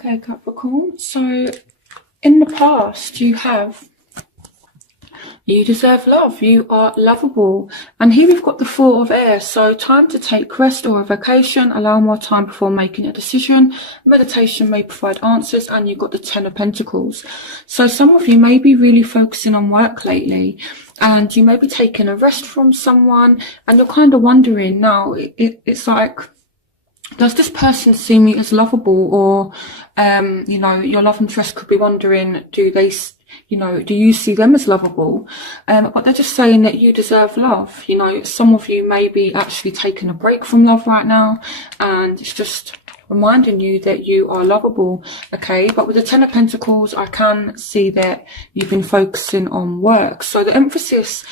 Okay, Capricorn. So in the past, you deserve love. You are lovable. And here we've got the Four of Air. So time to take rest or a vacation. Allow more time before making a decision. Meditation may provide answers. And you've got the Ten of Pentacles. So some of you may be really focusing on work lately. And you may be taking a rest from someone. And you're kind of wondering now, it's like, does this person see me as lovable? Or, you know, your love interest could be wondering, do you see them as lovable? But they're just saying that you deserve love. You know, some of you may be actually taking a break from love right now, and it's just reminding you that you are lovable. Okay, but with the Ten of Pentacles, I can see that you've been focusing on work. So the emphasis,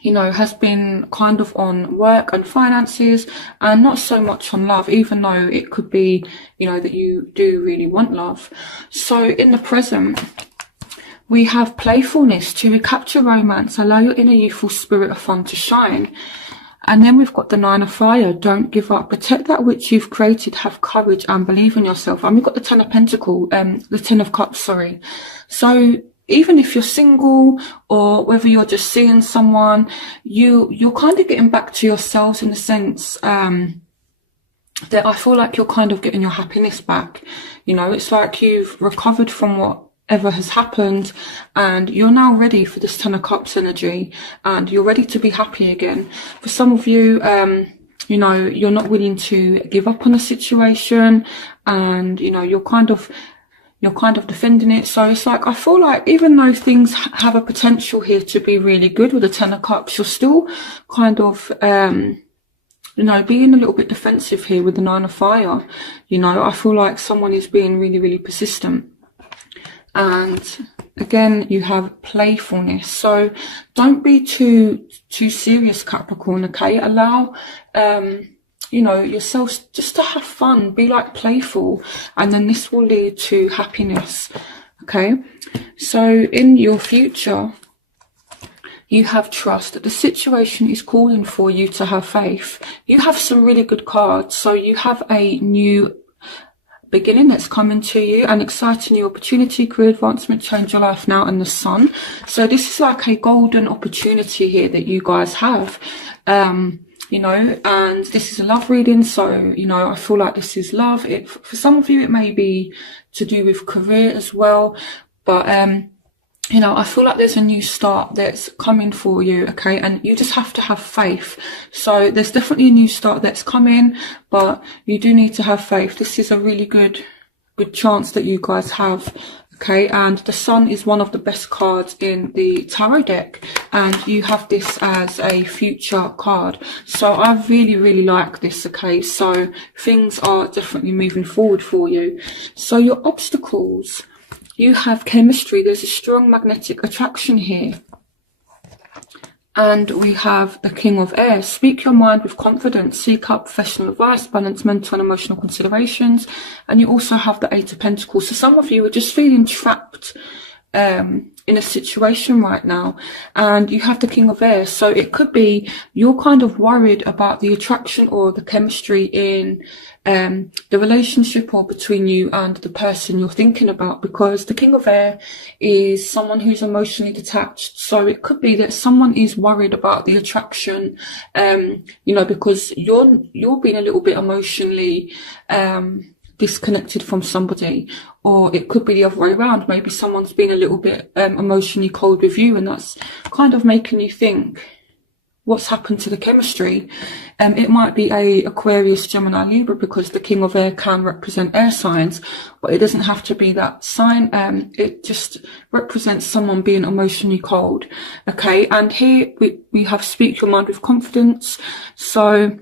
you know, has been kind of on work and finances and not so much on love, even though it could be, you know, that you do really want love. So in the present, we have playfulness to recapture romance, allow your inner youthful spirit of fun to shine. And then we've got the Nine of Fire, don't give up, protect that which you've created, have courage and believe in yourself. And we've got the Ten of Pentacles, the Ten of Cups, sorry. So even if you're single or whether you're just seeing someone, you're kind of getting back to yourselves in the sense that I feel like you're kind of getting your happiness back. You know, it's like you've recovered from whatever has happened and you're now ready for this Ten of Cups energy and you're ready to be happy again. For some of you, you know, you're not willing to give up on a situation and, you know, you're kind of defending it. So it's like, I feel like even though things have a potential here to be really good with the Ten of Cups, you're still kind of, you know, being a little bit defensive here with the Nine of Fire. You know, I feel like someone is being really, really persistent. And again, you have playfulness. So don't be too serious, Capricorn, okay? Allow, you know, yourselves just to have fun, be like playful, and then this will lead to happiness. Okay, so in your future, you have trust that the situation is calling for you to have faith. You have some really good cards. So you have a new beginning that's coming to you, an exciting new opportunity, career advancement, change your life now, and the Sun. So this is like a golden opportunity here that you guys have. You know, and this is a love reading, so, you know, I feel like this is love. For some of you, it may be to do with career as well, but, you know, I feel like there's a new start that's coming for you, okay, and you just have to have faith. So there's definitely a new start that's coming, but you do need to have faith. This is a really good chance that you guys have. Okay, and the Sun is one of the best cards in the tarot deck, and you have this as a future card. So I really, really like this, okay? So things are definitely moving forward for you. So your obstacles, you have chemistry. There's a strong magnetic attraction here. And we have the King of Air. Speak your mind with confidence. Seek out professional advice. Balance mental and emotional considerations. And you also have the Eight of Pentacles. So some of you are just feeling trapped in a situation right now. And you have the King of Air. So it could be you're kind of worried about the attraction or the chemistry in the relationship or between you and the person you're thinking about, because the King of Air is someone who's emotionally detached. So it could be that someone is worried about the attraction, you know, because you're being a little bit emotionally disconnected from somebody, or it could be the other way around. Maybe someone's been a little bit emotionally cold with you, and that's kind of making you think, what's happened to the chemistry? It might be a Aquarius, Gemini, Libra, because the King of Air can represent air signs, but it doesn't have to be that sign. It just represents someone being emotionally cold. Okay, and here we have speak your mind with confidence. So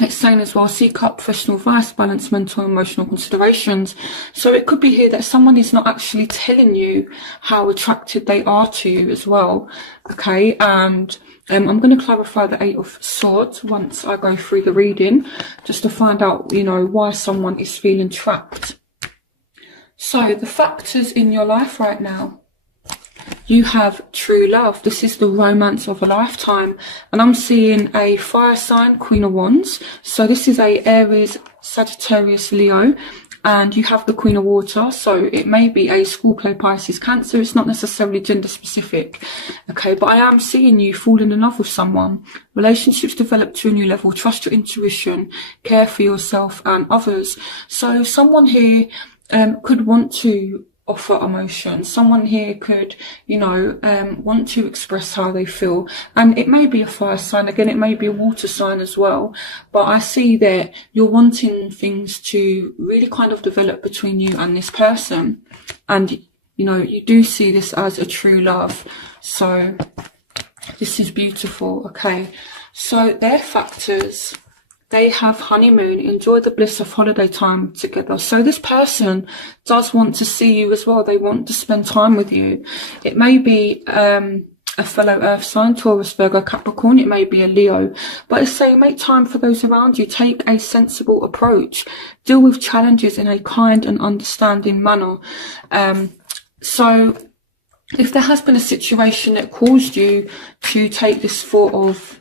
it's saying as well, seek out professional advice, balance mental and emotional considerations. So it could be here that someone is not actually telling you how attracted they are to you as well. Okay, and I'm going to clarify the Eight of Swords once I go through the reading, just to find out, you know, why someone is feeling trapped. So the factors in your life right now. you have true love. This is the romance of a lifetime. And I'm seeing a fire sign, Queen of Wands. So this is a Aries, Sagittarius, Leo. And you have the Queen of Water, so it may be a Scorpio, Pisces, Cancer. It's not necessarily gender specific, okay? But I am seeing you falling in love with someone. Relationships develop to a new level. Trust your intuition. Care for yourself and others. So someone here could want to offer emotion. Someone here could, you know, want to express how they feel. And it may be a fire sign. Again, it may be a water sign as well. But I see that you're wanting things to really kind of develop between you and this person. And, you know, you do see this as a true love. So this is beautiful. Okay. So their factors. They have honeymoon, enjoy the bliss of holiday time together. So this person does want to see you as well. They want to spend time with you. It may be a fellow earth sign, Taurus, Virgo, Capricorn. It may be a Leo. But it's saying make time for those around you. Take a sensible approach. Deal with challenges in a kind and understanding manner. So if there has been a situation that caused you to take this sort of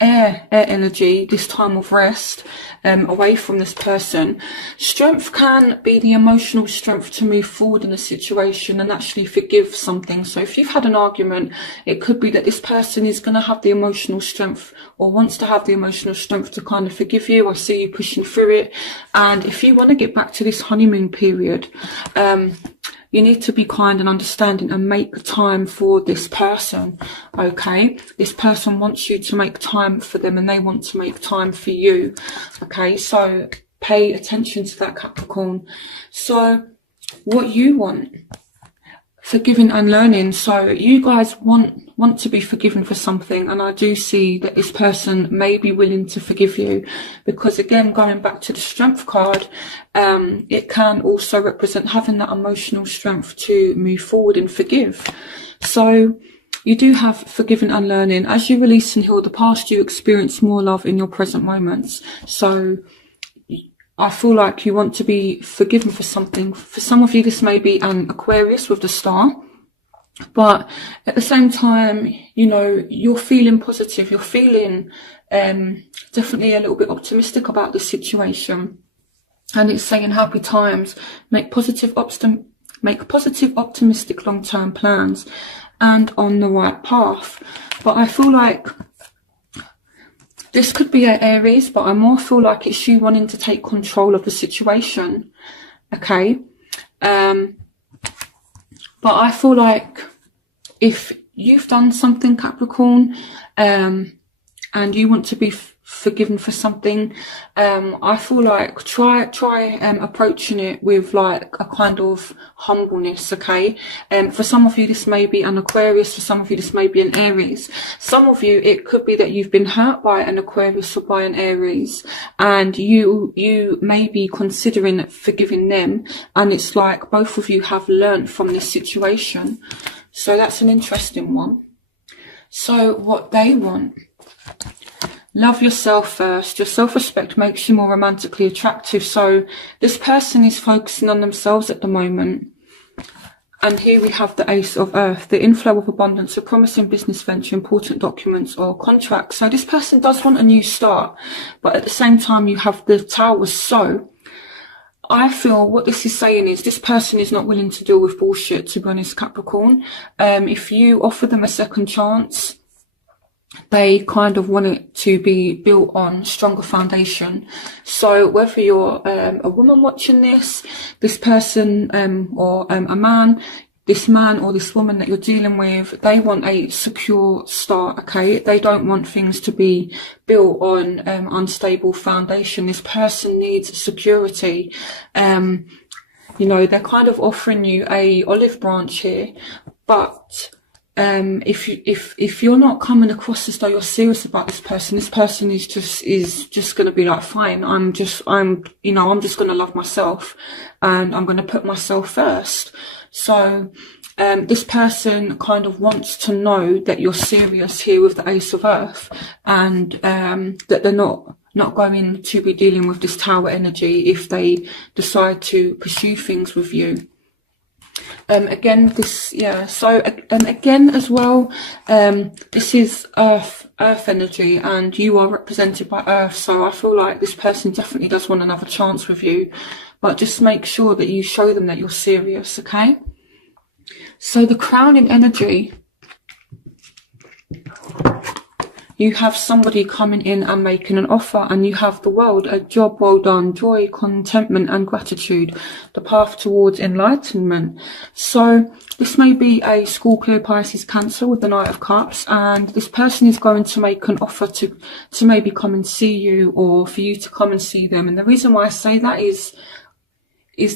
air energy, this time of rest, away from this person, strength can be the emotional strength to move forward in a situation and actually forgive something. So if you've had an argument, it could be that this person is going to have the emotional strength or wants to have the emotional strength to kind of forgive you. I see you pushing through it. And if you want to get back to this honeymoon period, you need to be kind and understanding and make time for this person, okay? This person wants you to make time for them and they want to make time for you, okay? So pay attention to that, Capricorn. So what you want, forgiving and learning. So you guys want to be forgiven for something, and I do see that this person may be willing to forgive you, because again, going back to the strength card, it can also represent having that emotional strength to move forward and forgive. So you do have forgiving and learning. As you release and heal the past, you experience more love in your present moments. So I feel like you want to be forgiven for something. For some of you, this may be an Aquarius with the star. But at the same time, you know, you're feeling positive. You're feeling definitely a little bit optimistic about the situation. And it's saying happy times. Make positive, optimistic long-term plans and on the right path. But I feel like this could be an Aries, but I more feel like it's you wanting to take control of the situation, okay? But I feel like if you've done something, Capricorn, and you want to be forgiven for something, I feel like try approaching it with like a kind of humbleness, okay? For some of you, this may be an Aquarius. For some of you, this may be an Aries. Some of you, it could be that you've been hurt by an Aquarius or by an Aries, and you may be considering forgiving them, and it's like both of you have learned from this situation. So that's an interesting one. So what they want: love yourself first. Your self-respect makes you more romantically attractive. So this person is focusing on themselves at the moment. And here we have the Ace of Earth, the inflow of abundance, a promising business venture, important documents or contracts. So this person does want a new start, but at the same time you have the Tower. So I feel what this is saying is this person is not willing to deal with bullshit, to be honest, Capricorn. If you offer them a second chance, they kind of want it to be built on stronger foundation. So whether you're a woman watching this person, or a man, this man or this woman that you're dealing with, they want a secure start, okay? They don't want things to be built on unstable foundation. This person needs security. You know, they're kind of offering you a olive branch here, but if you're not coming across as though you're serious about this person is just going to be like, fine, I'm just going to love myself and I'm going to put myself first. So this person kind of wants to know that you're serious here with the Ace of Earth, and that they're not going to be dealing with this Tower energy if they decide to pursue things with you. Again, this, yeah, so, and again as well, this is earth energy, and you are represented by earth, so I feel like this person definitely does want another chance with you, but just make sure that you show them that you're serious, okay? So the crowning energy, you have somebody coming in and making an offer, and you have the world, a job well done, joy, contentment and gratitude, the path towards enlightenment. So this may be a school clear Pisces Cancer with the Knight of Cups, and this person is going to make an offer to maybe come and see you, or for you to come and see them. And the reason why I say that is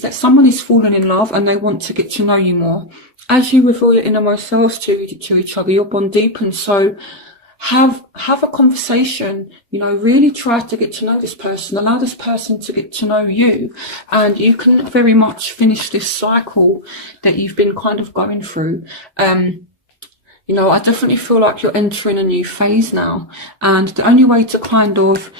that someone is falling in love and they want to get to know you more. As you reveal your innermost selves to each other, your bond deepens. So have a conversation, you know, really try to get to know this person, allow this person to get to know you, and you can very much finish this cycle that you've been kind of going through. You know, I definitely feel like you're entering a new phase now, and the only way to kind of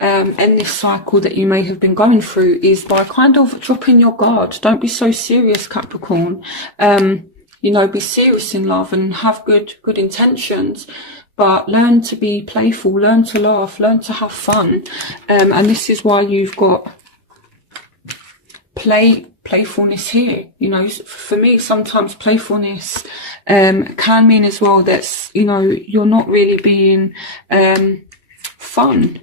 end this cycle that you may have been going through is by kind of dropping your guard. Don't be so serious, Capricorn. You know, be serious in love and have good intentions, but learn to be playful, learn to laugh, learn to have fun. And this is why you've got playfulness here. You know, for me, sometimes playfulness can mean as well that, you know, you're not really being fun.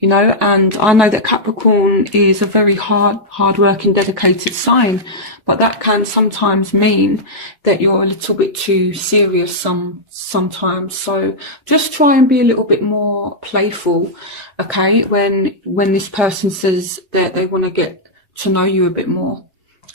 You know, and I know that Capricorn is a very hard-working, dedicated sign, but that can sometimes mean that you're a little bit too serious sometimes. So just try and be a little bit more playful, okay, when this person says that they want to get to know you a bit more.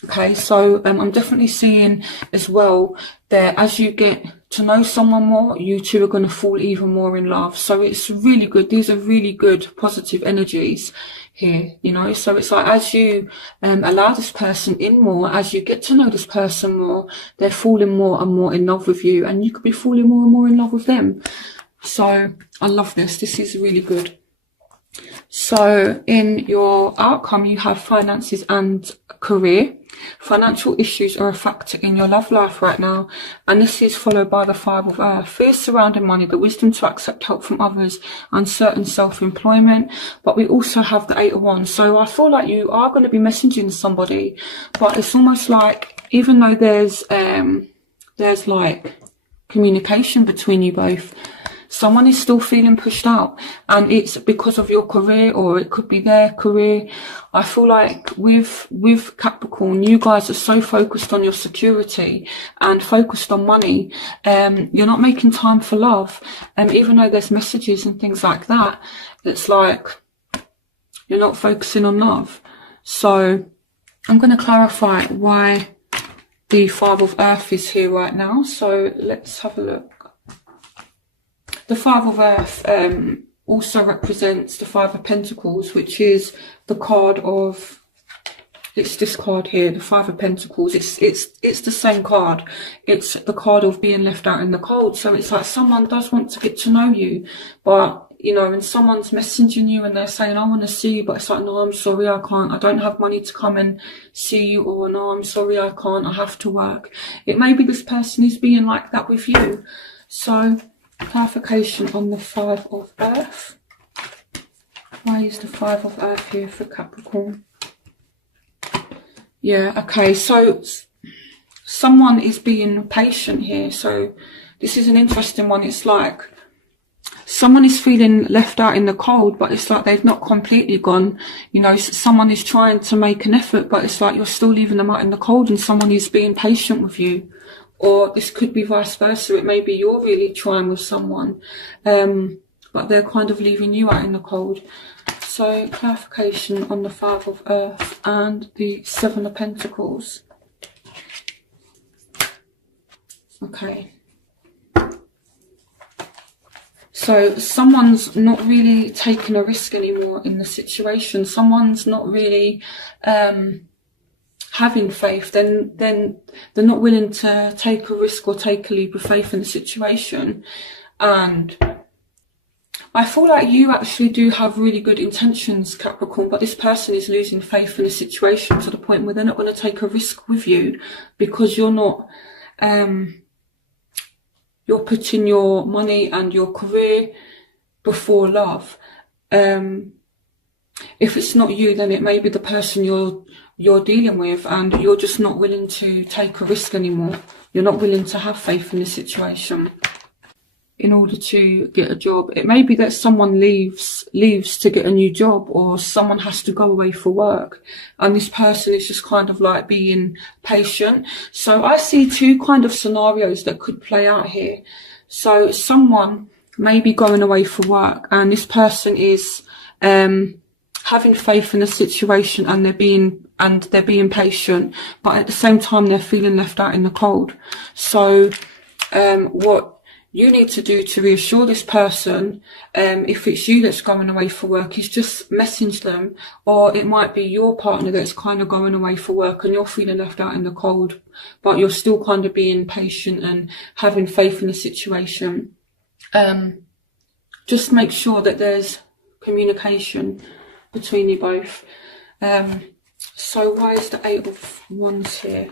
Okay, so I'm definitely seeing as well that as you get to know someone more, you two are going to fall even more in love. So it's really good. These are really good positive energies here, you know. So it's like as you allow this person in more, as you get to know this person more, they're falling more and more in love with you, and you could be falling more and more in love with them. So I love this. This is really good. So in your outcome, you have finances and career. Financial issues are a factor in your love life right now, and this is followed by the Five of Earth. Fears surrounding money, the wisdom to accept help from others, uncertain self-employment. But we also have the Eight of Wands. So I feel like you are going to be messaging somebody, but it's almost like, even though there's like communication between you both, someone is still feeling pushed out, and it's because of your career, or it could be their career. I feel like with Capricorn, you guys are so focused on your security and focused on money. You're not making time for love. Even though there's messages and things like that, it's like you're not focusing on love. So I'm going to clarify why the Five of Earth is here right now. So let's have a look. The Five of Earth also represents the Five of Pentacles, which is the card of, it's this card here, the Five of Pentacles. It's the same card. It's the card of being left out in the cold. So it's like someone does want to get to know you, but, you know, and someone's messaging you and they're saying, I want to see you, but it's like, no, I'm sorry, I can't. I don't have money to come and see you, or no, I'm sorry, I can't. I have to work. It may be this person is being like that with you. So clarification on the Five of Earth. Why is the Five of Earth here for Capricorn? Yeah, okay, so someone is being patient here. So this is an interesting one. It's like someone is feeling left out in the cold, but it's like they've not completely gone. You know, someone is trying to make an effort, but it's like you're still leaving them out in the cold, and someone is being patient with you. Or this could be vice versa. It may be you're really trying with someone, but they're kind of leaving you out in the cold. So clarification on the Five of Earth and the Seven of Pentacles. Okay. So someone's not really taking a risk anymore in the situation. Someone's not really having faith. Then they're not willing to take a risk or take a leap of faith in the situation. And I feel like you actually do have really good intentions, Capricorn, but this person is losing faith in the situation to the point where they're not going to take a risk with you because you're not, you're putting your money and your career before love. If it's not you, then it may be the person you're dealing with, and you're just not willing to take a risk anymore. You're not willing to have faith in the situation in order to get a job. It may be that someone leaves to get a new job, or someone has to go away for work, and this person is just kind of like being patient. So I see two kind of scenarios that could play out here. So someone may be going away for work, and this person is having faith in the situation, and they're being patient, but at the same time they're feeling left out in the cold. So what you need to do to reassure this person, if it's you that's going away for work, is just message them. Or it might be your partner that's kind of going away for work and you're feeling left out in the cold, but you're still kind of being patient and having faith in the situation. Just make sure that there's communication between you both. So why is the 8 of Wands here?